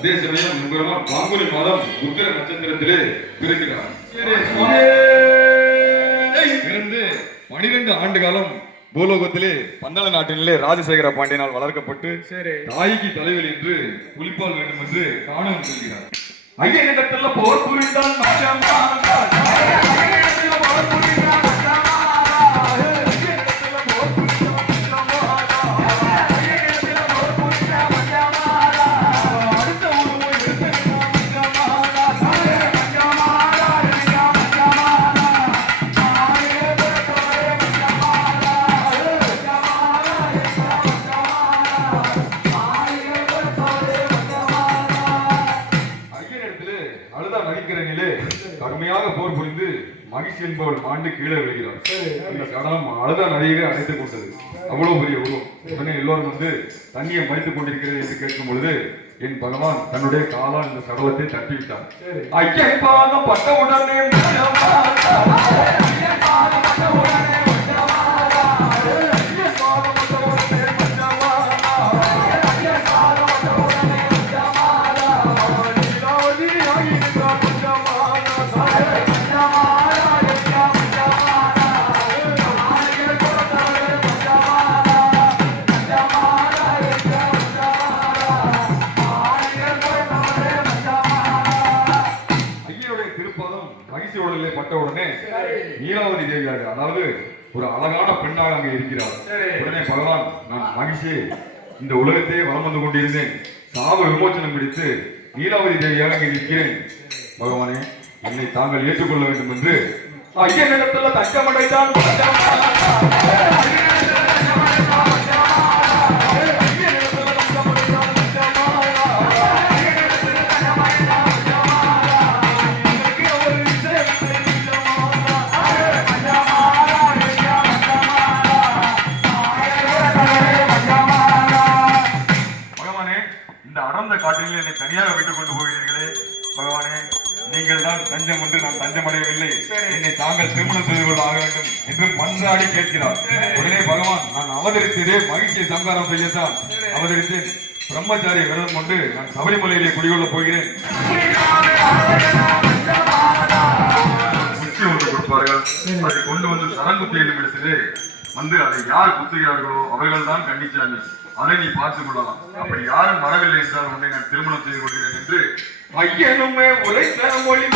அதே சமயம் பாங்குனி மாதம் உத்திர நட்சத்திரத்திலே பிறக்கிறார். பிறந்து 12 ஆண்டு காலம் பூலோகத்திலே பந்தள நாட்டிலே ராஜசேகர பாண்டியனால் வளர்க்கப்பட்டு தாய்க்கு தலைவலி என்று புலிப்பால் வேண்டும் என்று காணம் சொல்கிறார். ஐயனிடத்தில் போர் புரிந்தான் கடுமையாக போர் புரிந்து மகிழ்ச்சி என்பவர் மாண்டு கீழே விழுகிறார். இந்த சடலம் அழுத நதியிலே அடைத்துக் கொண்டது. அவ்வளவு பெரிய உருவம். உடனே எல்லோரும் வந்து தண்ணியை மறித்துக் கொண்டிருக்கிறது என்று கேட்கும் பொழுது என் பகவான் தன்னுடைய காலால் இந்த சடலத்தை தட்டிவிட்டார். ஐயன் பாதம் பட்ட உடனே உடனே நீலாவதி தேவியாக, அதாவது ஒரு அழகான பெண்ணாக அங்கே இருக்கிறார். உடனே பகவான், நான் மகிழ்ச்சி இந்த உலகத்தையே வலம் வந்து கொண்டிருந்தேன், சாப விமோச்சனம் பிடித்து நீலாவதி தேவியாக அங்கே நிற்கிறேன். பகவானே, என்னை தாங்கள் ஏற்றுக்கொள்ள வேண்டும் என்று ஐயனிடத்தில் தக்கமடைத்தான். காட்டில் என்னை தனியாக விட்டுக் கொண்டு போகிறீர்களே பகவானே, நீங்கள் தான் தஞ்சம் என்று நான் தஞ்சமடையவில்லை, என்னை தாங்கள் திருமணம் செய்து கொள்ள ஆக வேண்டும் என்று மன்றாடி கேட்கிறார். உடனே பகவான், நான் அவதரித்ததே மகிழ்ச்சியை சம்காரம் செய்யத்தான் அவதரித்தேன். பிரம்மச்சாரி விரதம் கொண்டு நான் சபரிமலையிலே குடிகொள்ளப் போகிறேன். குச்சி ஒன்று கொடுப்பார்கள், அதை கொண்டு வந்து சரங்குத்தி என்னும் இடத்திலே வந்து அதை யார் குத்துகிறார்களோ அவர்கள் தான் கண்டிச்சாங்க, அதை நீ பார்த்துக் கொள்ளலாம். அப்படி யாரும் வரவில்லை என்றால் உன்னை நான் திருமணம் செய்து கொள்கிறேன் என்று ஐயனுமே உரைத்த மொழி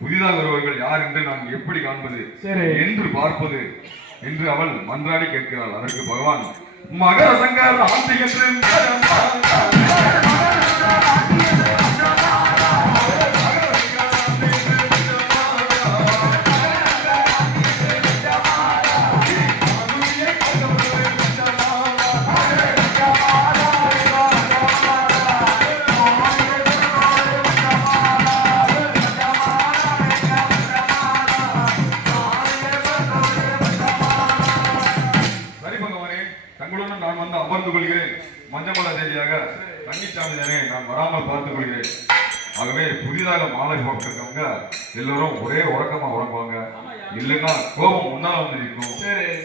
புதிதாக வருவர்கள் யார் என்று நான் எப்படி காண்பது என்று பார்ப்பது என்று அவள் மன்றாடி கேட்கிறாள். அதற்கு பகவான், மகர சங்கர ஆந்தி என்று மஞ்சமலா தேவியாக கன்னிச்சாமி தானே நான் வராமல் பார்த்துக் கொள்கிறேன். ஆகவே புதிதாக மாலை போட்டிருக்கவங்க எல்லோரும் ஒரே உறக்கமா உறங்குவாங்க. இல்லைன்னா கோபம் முன்னால வந்து நிற்கும்.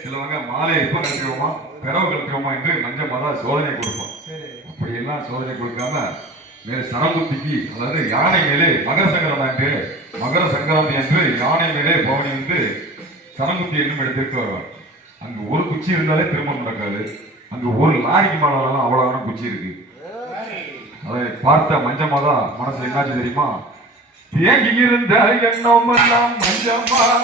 சிலவங்க மாலையை எப்ப கழிக்கிறோமா பிறவு கழிக்கிறோமா என்று மஞ்சமாதா சோதனை கொடுப்போம். அப்படி எல்லாம் சோதனை கொடுக்காம மேலே சரங்குத்திக்கு, அதாவது யானை மேலே மகர சங்கராந்தி என்று யானை மேலே பவனி வந்து சரங்குத்தி என்னும் இடத்திற்கு வருவார். அங்கு ஒரு குச்சி இருந்தாலே திருமணம் நடக்காது. அங்கு ஒரு லாரிக்கு மேலாம் அவ்வளவான குச்சி இருக்கு. அதை பார்த்த மஞ்சமாதா மனசு என்னாச்சு தெரியுமா? தேங்கி இருந்த எண்ணம் எல்லாம் மஞ்சமாதா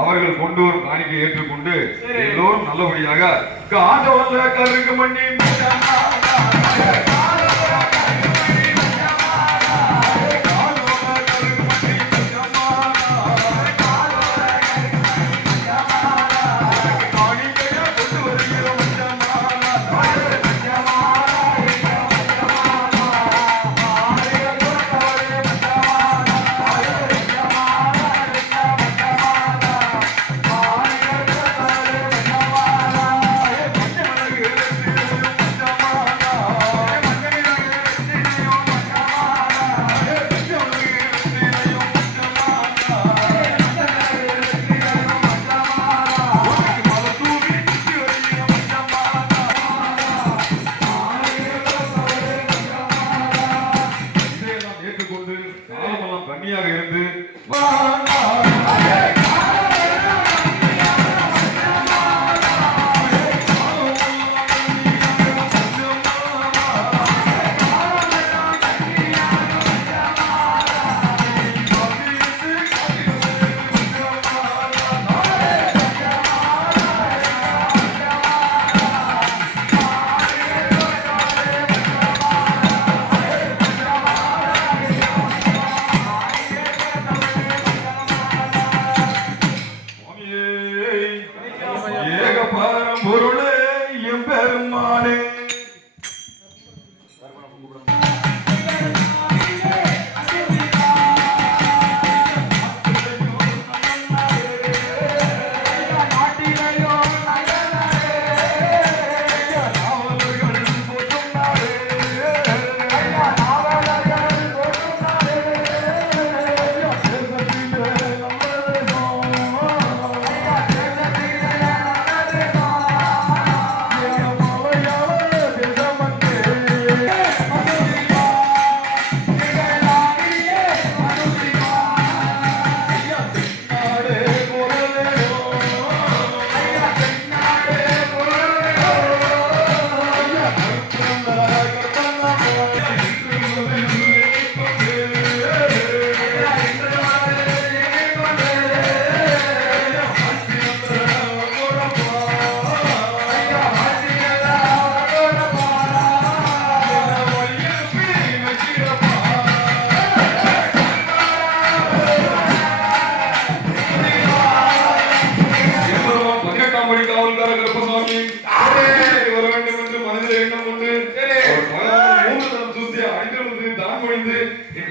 அவர்கள் கொண்டு வரும் காணிக்கை ஏற்றுக்கொண்டு எல்லோரும் நல்லபடியாக காதோல கருங்கு மண்ணி இருந்து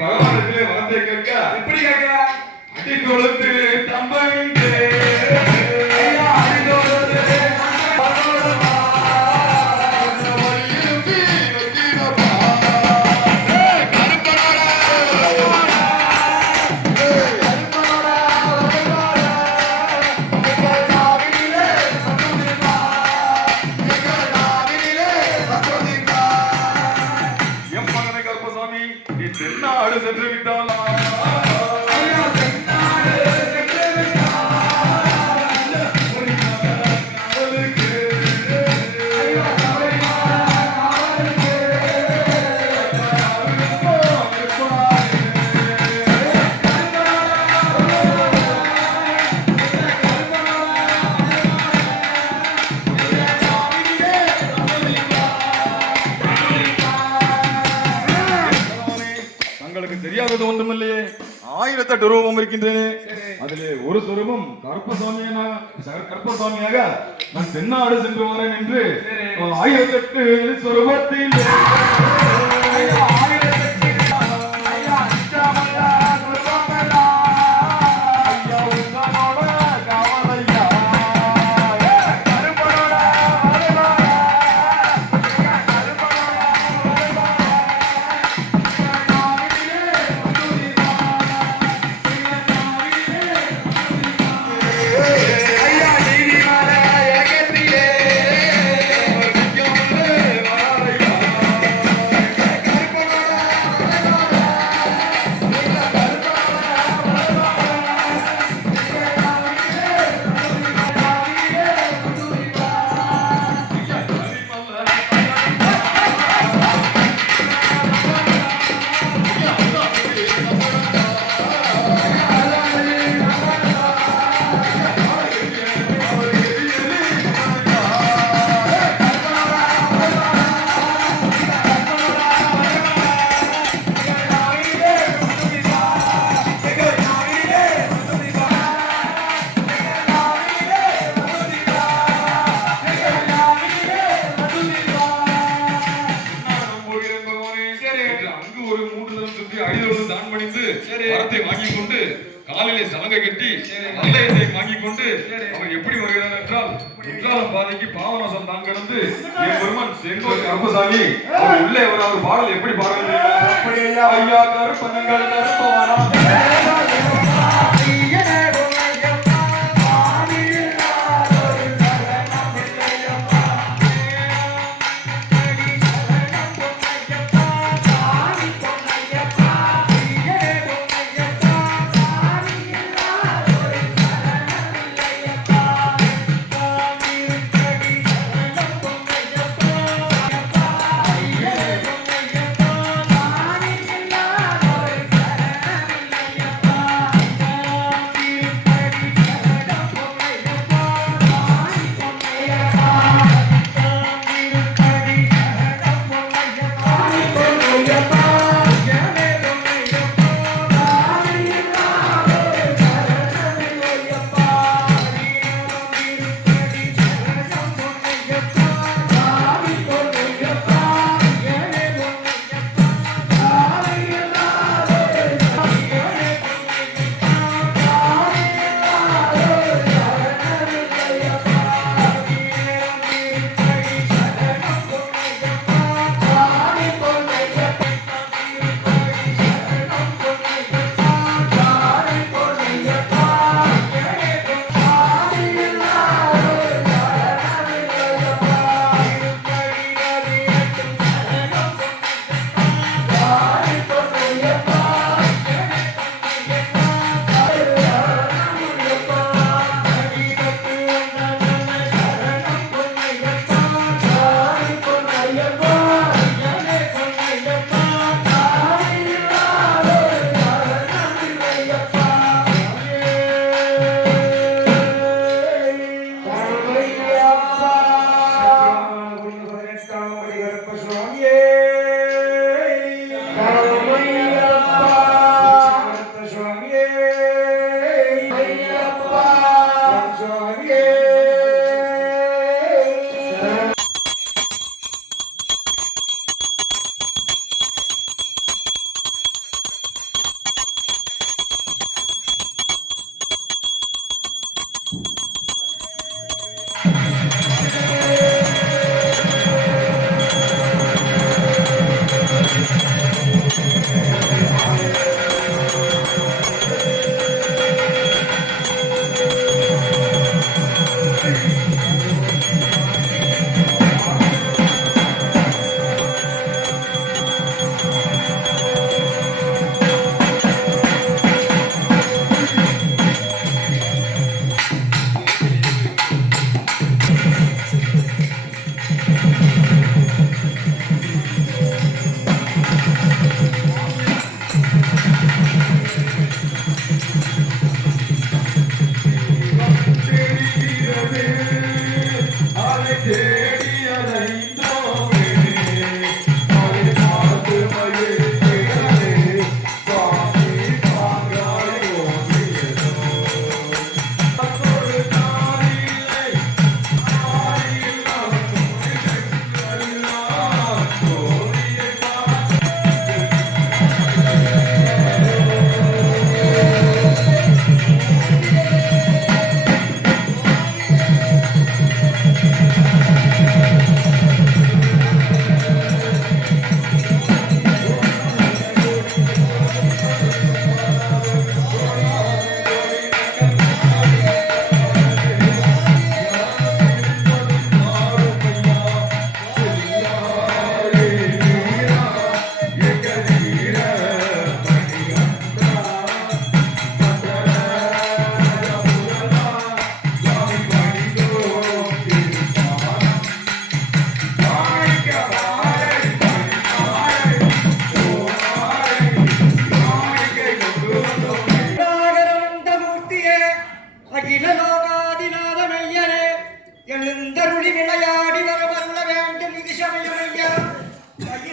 பகவானத்திலே வரத்தை கேட்க எப்படி கேட்க அடி கொடுத்து தம்பி தென்னாடு சென்று விட்டாளா தெரியாதது ஒன்றுமில்லையே. 1008 ரூபம் இருக்கின்றன. அதிலே ஒரு சொரூபம் கற்பசாமியாக நான் தென்னாடு சென்று வரேன் என்று 1008 சொரூபத்தில் காலிலே சலங்கை கட்டி நல்லத்தை வாங்கிக் கொண்டு அவர் எப்படி வருகிறார் என்றால் குற்றாலம் பாதைக்கு பாவநாசம் தான் கடந்து என் பெருமன் செங்கோல் கருப்பசாமி உள்ளே ஒரு பாடல் எப்படி பாடுகிறார் ஐயா கருப்பனங்கள் கருப்பவானா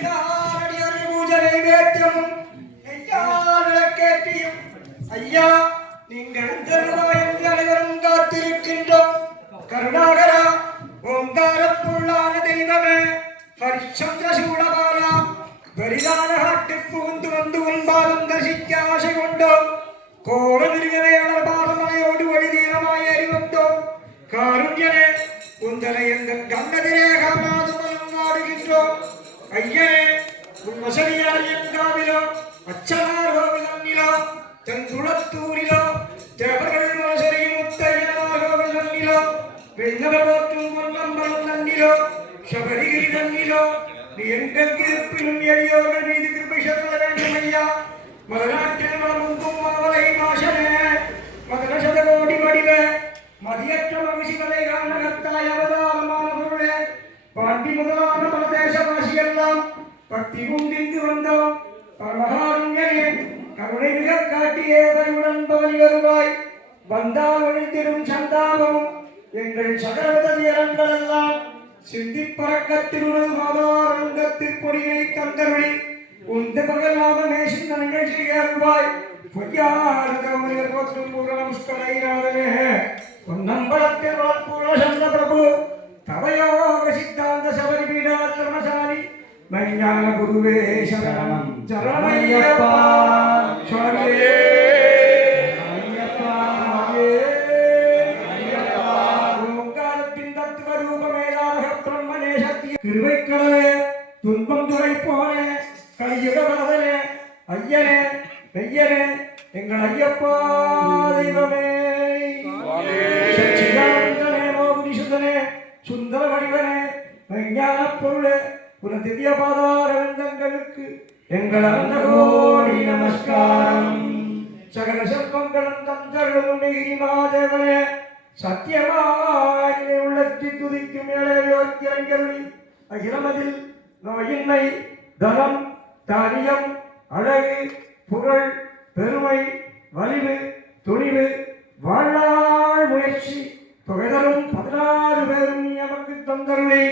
பூஜை நைவேத்தியமும் விளக்கேற்றியும் ஐயா நீங்கள் என்று அனைவரும் காத்திருக்கின்றோம். கருணாகரா ஓங்காரப்புள்ளான தெய்வமே ஹரிச்சந்திர சூடபாலா பரிதான காட்டுக்கு புகுந்து வந்து உன்பாதம் தரிசிக்க ஆசை கொண்டோம். கோல மிருகவேளர் பாதமலையோடு வழி தீரமாய் ஏறி வந்தோம். காருண்யனே உந்தனை எங்கள் கண்ணதிரே காணாது மனம் நாடுகின்றோம். ஐயனே உன் வசதியார் எங்காவிலோ அச்சனார் கோவிலோ தன் குளத்தூரிலோ தேவர்கள் வசதியும் முத்தையனார் கோவில் நன்னிலோ வெண்ணவர் போற்றும் பொன்னம்பலம் நன்னிலோ சபரிகிரி நன்னிலோ நீ எங்கள் இருப்பினும் எளியோர்கள் மீது கிருபை செல்ல வேண்டும் ஐயா. மதநாட்டில் வளமுங்கும் மாவலை மாசனே மதன சதகோடி வடிவ மதியற்ற மகிழ்ச்சிகளை காணகத்தாய் அவதாரமான பொருளே பாண்டி முதலான பரதேசவாசி எல்லாம் பக்தி குந்திந்து வந்தோம். பரமகாருண்யனே கருணை மிக காட்டியே தருடன் பவனி வருவாய். வந்தால் ஒழிந்திடும் சந்தாபம் எங்கள் சகலவித வீரங்கள் எல்லாம் சிந்தி பறக்கத்திருள் மாதாரங்கத்தில் பொடியை தந்தருளி உந்த பகலாமமே சிந்தனைகள் செய்ய அருள்வாய். பொய்யாத கவனியர் போற்றும் பூரணமுஷ்கரைநாதனே பொன்னம்பலத்தில் வளர்ப்பூர சந்த பிரபு தவயோக சித்தாந்த சபரி பீடாசிரமசாலி மைஞான குருவே சரணம் சரணமையப்பா சுவாமியே ஓங்காரத்தின் தத்துவ ரூபமேதாக பிரம்மனே சக்தி திருவைக்கடலே துன்பம் துடைப்போனே கலியுக வரதனே ஐயனே மெய்யனே எங்கள் ஐயப்பா தெய்வமே சச்சிதானந்தனே மோகுதிசுதனே சுந்தர வடிவனே மெய்ஞான பொருளே உன திவ்ய பாதாரவிந்தங்களுக்கு எங்கள் அனந்த கோடி நமஸ்காரம். சகல செல்வங்களும் தந்தருளும் மாதேவனே சத்தியமாய் உள்ளத்தில் துதிக்கும் ஏழையோர்க்கிறங்கருளி அகிலமதில் நோயின்மை தனம் தானியம் அழகு புகழ் பெருமை வலிவு துணிவு வாழ்நாள் முயற்சி தொகைதரும் 16 பேரும் நீ நமக்கு தந்தருளி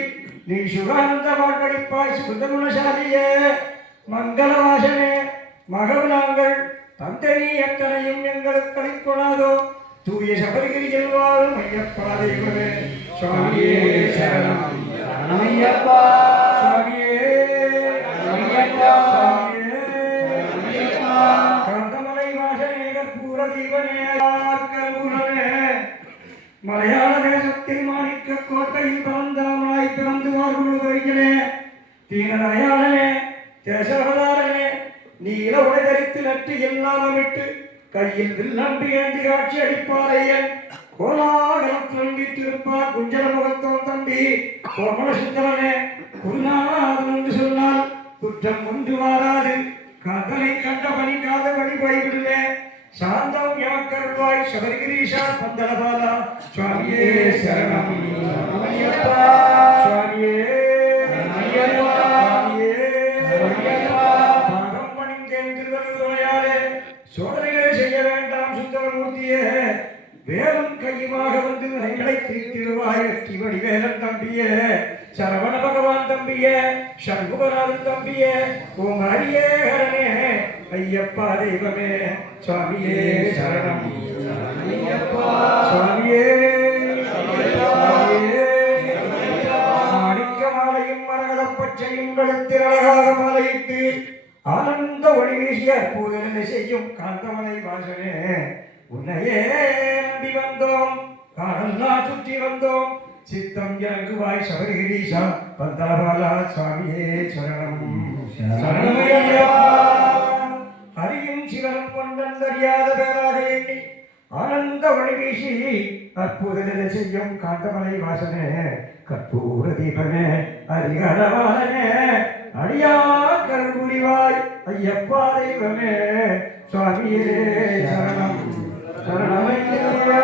நீ சுகானந்த வாக்களிப்பாய். சுகுணசாலியே மங்களவாசனே மகவுனாங்கள் தந்தை நீ எத்தனையும் எங்களுக்கு அளிக்கொள்ளாதோ தூய சபரிகிரியில் வாழும் ஐயப்பா தெய்வமே சுவாமியே சரணம் சரணமையப்பா சுவாமியே சரணமையப்பா காந்தமலை வாசனே கற்பூர தீபனே கருணனே மலையாள தேசத்தில் மாணிக்க கோட்டையில் பிறந்தாமலாய் பிறந்து வாழ்வுகளே தீனதயாளனே தேசவதாரனே நீல உடை தரித்து நட்டு எல்லாம் விட்டு கையில் வில்லம்பி ஏந்தி காட்சி அளிப்பாரையன் கோலாகலத்துடன் வீட்டிருப்பார் குஞ்சல முகத்தோன் தம்பி கோமல சுந்தரனே குருநாதன் என்று சொன்னால் குற்றம் ஒன்று மாறாது காதலை கண்ட பணிக்காத வழி போய்விடுவே சாந்தம் யாக்கருவாய் சபரிகிரீஷா பந்தலபாலா சுவாமியே சரணம் ஐயப்பா சுவாமியே ஐயப்பா சுவாமியே பாகம் பணிந்தேன் திருவள்ளுவரையாலே சோதனைகளை செய்ய வேண்டாம் சுந்தரமூர்த்தியே வேலும் கையுமாக வந்து எங்களை தீர்த்திடுவாய். வெற்றி வேலன் தம்பியே சரவண பகவான் தம்பியே சண்முகநாதன் தம்பியே ஓம் ஹரியேகரனே ஐயப்பா தெய்வமே சுவாமியே சரணம் ஐயப்பா சுவாமியே மாணிக்க மாலையும் மரகத பச்சையும் கழுத்தில் அழகாக மாலையிட்டு ஆனந்த ஒளி வீசிய அற்புதனை செய்யும் காந்தமலை வாசனே உன்னையே நம்பி வந்தோம் காடெல்லாம் சுற்றி வந்தோம் சித்தம் இறங்குவாய் சபரிகிரீஷா பந்தலபாலா சுவாமியே சரணம் சரணமையா. ஹரியும் சிவனும் கொண்டறியாத பேராக எண்ணி ஆனந்த ஒளி வீசி அற்புதனை செய்யும் காந்தமலை வாசனே கற்பூர தீபனே ஹரிகரவாளனே அடியா கருபுரிவாய் ஐயப்பா தெய்வமே சுவாமியே சரணம் சரணமையா.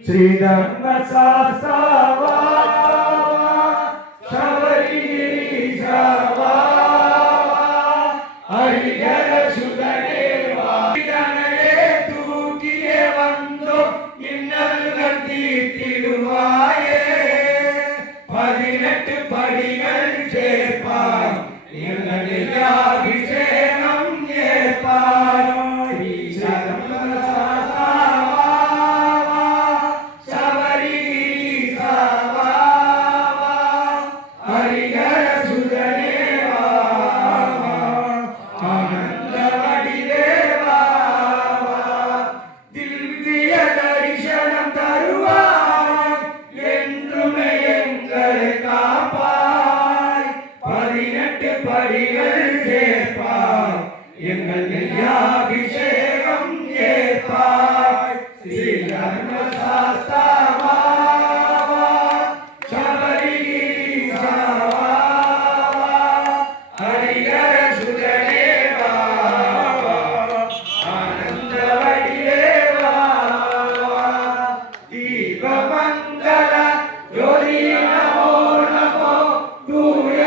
ஸ்ரீதர்ம சாஸ்தாவா சபரிகிரீஷாவா ஹரிஹர சுதனே வாதனே தூக்கியே வந்தோ இன்னல்கள் தீர்த்திடுவாயே 18 படிகள் சேர்ப்பாய் எங்களுடைய அபிஷேகம் ஏற்பாய் படிகள் சேர்ப்பாய் எங்கள் அபிஷேகம் ஏற்பாய் ஸ்ரீ தர்மசாஸ்தாவா சபரிகிரிசாவா ஹரிஹர சுதனேவா ஆனந்த வடிவேவா தீபமங்கல ஜோதி நமோ நமோ தூய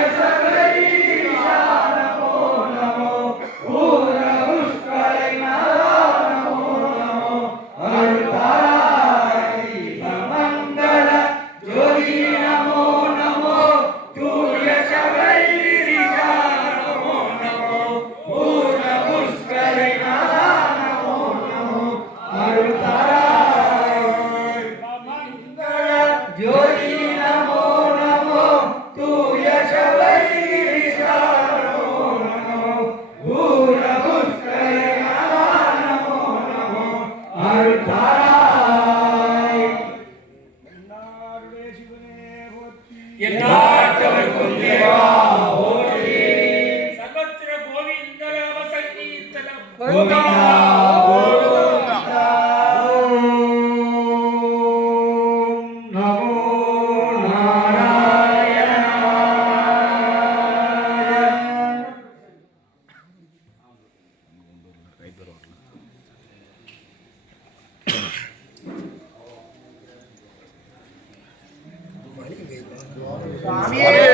சர்வத்திர கோவிந்த நாம சங்கீர்த்தனம் சுவாமியே